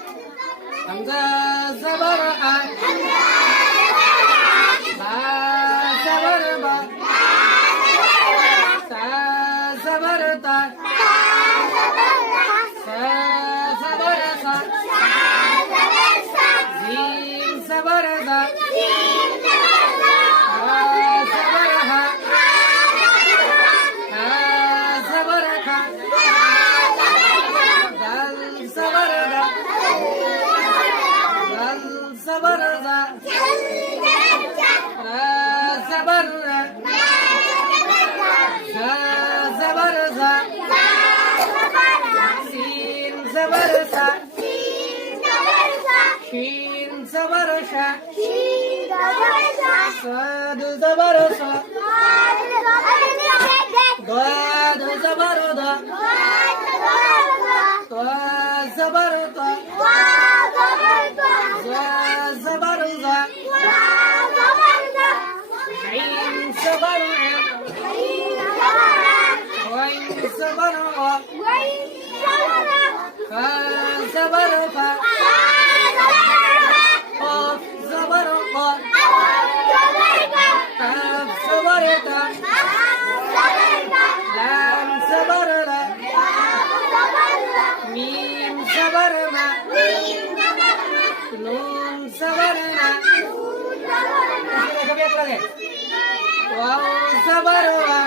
हमजा जबर आ, बा जबर बा, ता जबर ता, सा जबर सा, जीम जबर जा, हा जबर हा, हा जबर खा, दाल जबर दा, दाल जबर जा, रा जबर रा, झा जबर झा, सीन जबर सा, शीन जबर शा, साद जबर सा, दाद जबर दा, त्वा जबर ता, जा जबर जा, عين जबर आ, वाइन जबर वा, फा जबर फा, قاف जबर qa, काफ जबर का, लाम जबर ला, मीम जबर मा, नून जबर ना, वाव जबर वा,